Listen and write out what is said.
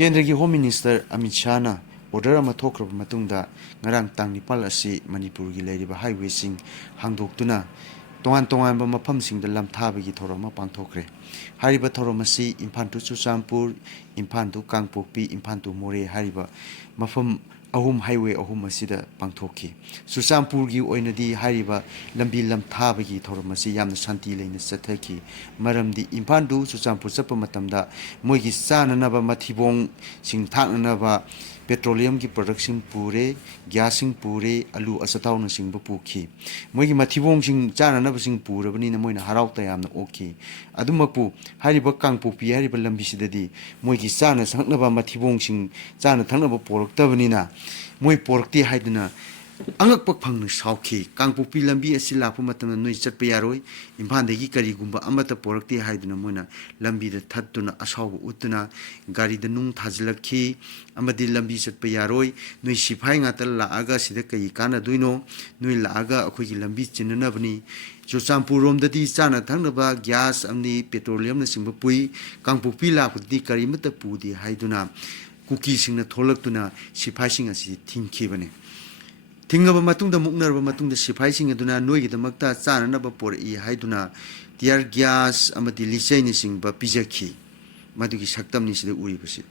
ꯀꯦꯟꯗ꯭ꯔꯒꯤ home minister Amit ꯁꯥꯍꯅ order ꯑꯃ ꯊꯣꯛꯈ꯭ꯔꯕ ꯃꯇꯨꯡꯗ ꯉꯔꯥꯡ ꯇꯥꯡ 9 ꯑꯁꯤ ꯃꯅꯤꯄꯨꯔꯒꯤ ꯂꯩꯔꯤꯕ ꯍꯥꯏꯋꯦꯁꯤꯡ ꯍꯥꯡꯗꯣꯛꯇꯨꯅ ꯇꯣꯉꯥꯟ ꯇꯣꯉꯥꯟꯕ ꯃꯐꯝꯁꯤꯡꯗ ꯂꯝꯊꯥꯕꯒꯤ ꯊꯧꯔꯝ ꯑꯃ ꯄꯥꯡꯊꯣꯛꯈ꯭ꯔꯦ꯫ ꯍꯥꯏꯔꯤꯕ ꯊꯧꯔꯝ ꯑꯁꯤ ꯏꯝꯐꯥꯜ ꯇꯨ ꯆꯨꯔꯆꯥꯟꯄꯨꯔ, ꯏꯝꯐꯥꯜ ꯇꯨ ꯀꯥꯡꯄꯣꯛꯄꯤ, ꯏꯝꯐꯥꯜ ꯇꯨ ꯃꯣꯔꯦ ꯍꯥꯏꯔꯤꯕ ꯃꯐꯝ ꯍꯥꯏꯋꯦ ꯑꯍꯨꯝ ꯑꯁꯤꯗ ꯄꯥꯡꯊꯣꯛꯈꯤ꯫ ꯆꯨꯔꯆꯥꯟꯄꯨꯔꯒꯤ ꯑꯣꯏꯅꯗꯤ ꯍꯥꯏꯔꯤꯕ ꯂꯝꯕꯤ ꯂꯝꯊꯥꯕꯒꯤ ꯊꯧꯔꯝ ꯑꯁꯤ ꯌꯥꯝꯅ ꯁꯥꯟꯇꯤ ꯂꯩꯅ ꯆꯠꯊꯈꯤ꯫ ꯃꯔꯝꯗꯤ ꯏꯝꯐꯥꯜ ꯇꯨ ꯆꯨꯔꯆꯥꯟꯄꯨꯔ ꯆꯠꯄ ꯃꯇꯝꯗ ꯃꯣꯏꯒꯤ ꯆꯥꯅꯅꯕ ꯃꯊꯤꯕꯣꯡꯁꯤꯡ ꯊꯥꯛꯅꯅꯕ ꯄꯦꯇ꯭ꯔꯣꯂꯤꯌꯝꯒꯤ ꯄ꯭ꯔꯗꯛꯁꯤꯡ ꯄꯨꯔꯦ, ꯒ꯭ꯌꯥꯁꯁꯤꯡ ꯄꯨꯔꯦ, ꯑꯂꯨ ꯑꯆꯥꯊꯥꯎꯅꯆꯤꯡꯕ ꯄꯨꯈꯤ꯫ ꯃꯣꯏꯒꯤ ꯃꯊꯤꯕꯣꯡꯁꯤꯡ ꯆꯥꯅꯅꯕꯁꯤꯡ ꯄꯨꯔꯕꯅꯤꯅ ꯃꯣꯏꯅ ꯍꯔꯥꯎ ꯇꯌꯥꯝꯅ ꯑꯣꯛꯈꯤ꯫ ꯑꯗꯨꯃꯛꯄꯨ ꯍꯥꯏꯔꯤꯕ ꯀꯥꯡꯄꯣꯛꯄꯤ ꯍꯥꯏꯔꯤꯕ ꯂꯝꯕꯤꯁꯤꯗꯗꯤ ꯃꯣꯏꯒꯤ ꯆꯥꯅ ꯊꯛꯅꯕ ꯃꯊꯤꯕꯣꯡꯁꯤꯡ ꯆꯥꯅ ꯊꯛꯅꯕ ꯄꯣꯔꯛꯇꯕꯅꯤꯅ ꯃꯣꯏ ꯄꯣꯔꯛꯇꯦ ꯍꯥꯏꯗꯨꯅ ꯑꯉꯛꯄ ꯐꯪꯅ ꯁꯥꯎꯈꯤ꯫ ꯀꯥꯡꯄꯣꯛꯄꯤ ꯂꯝꯕꯤ ꯑꯁꯤ ꯂꯥꯛꯄ ꯃꯇꯝꯗ ꯅꯣꯏ ꯆꯠꯄ ꯌꯥꯔꯣꯏ, ꯏꯝꯐꯥꯜꯗꯒꯤ ꯀꯔꯤꯒꯨꯝꯕ ꯑꯃꯠꯇ ꯄꯣꯔꯛꯇꯦ ꯍꯥꯏꯗꯨꯅ ꯃꯣꯏꯅ ꯂꯝꯕꯤꯗ ꯊꯠꯇꯨꯅ ꯑꯁꯥꯎꯕ ꯎꯠꯇꯨꯅ ꯒꯥꯔꯤꯗ ꯅꯨꯡ ꯊꯥꯖꯤꯜꯂꯛꯈꯤ꯫ ꯑꯃꯗꯤ ꯂꯝꯕꯤ ꯆꯠꯄ ꯌꯥꯔꯣꯏ, ꯅꯣꯏ ꯁꯤꯐꯥꯏ ꯉꯥꯛꯇ ꯂꯥꯛꯑꯒ ꯁꯤꯗ ꯀꯩ ꯀꯥꯟꯅꯗꯣꯏꯅꯣ, ꯅꯣꯏ ꯂꯥꯛꯑꯒ ꯑꯩꯈꯣꯏꯒꯤ ꯂꯝꯕꯤ ꯆꯤꯟꯅꯅꯕꯅꯤ꯫ ꯆꯨꯔꯆꯥꯟꯄꯨꯔ ꯔꯣꯝꯗꯗꯤ ꯆꯥꯅ ꯊꯛꯅꯕ ꯒ꯭ꯌꯥꯁ ꯑꯃꯗꯤ ꯄꯦꯇ꯭ꯔꯣꯂꯤꯌꯝꯅꯆꯤꯡꯕ ꯄꯨꯏ, ꯀꯥꯡꯄꯣꯛꯄꯤ ꯂꯥꯛꯄꯗꯗꯤ ꯀꯔꯤꯃꯠꯇ ꯄꯨꯗꯦ ꯍꯥꯏꯗꯨꯅ ꯀꯨꯀꯤꯁꯤꯡꯅ ꯊꯣꯛꯂꯛꯇꯨꯅ ꯁꯤꯐꯥꯏꯁꯤꯡ ꯑꯁꯤ ꯊꯤꯡꯈꯤꯕꯅꯤ꯫ ꯊꯤꯡꯉꯕ ꯃꯇꯨꯡꯗ ꯃꯨꯛꯅꯔꯕ ꯃꯇꯨꯡꯗ ꯁꯤꯐꯥꯏꯁꯤꯡ ꯑꯗꯨꯅ ꯅꯣꯏꯒꯤꯗꯃꯛꯇ ꯆꯥꯅꯅꯕ ꯄꯣꯔꯛꯏ ꯍꯥꯏꯗꯨꯅ ꯇꯤꯌꯔ ꯒ꯭ꯌꯥꯁ ꯑꯃꯗꯤ ꯂꯤꯆꯩꯅꯆꯤꯡꯕ ꯄꯤꯖꯈꯤ꯫ ꯃꯗꯨꯒꯤ ꯁꯛꯇꯝꯅꯤ ꯁꯤꯗ ꯎꯔꯤꯕꯁꯤ꯫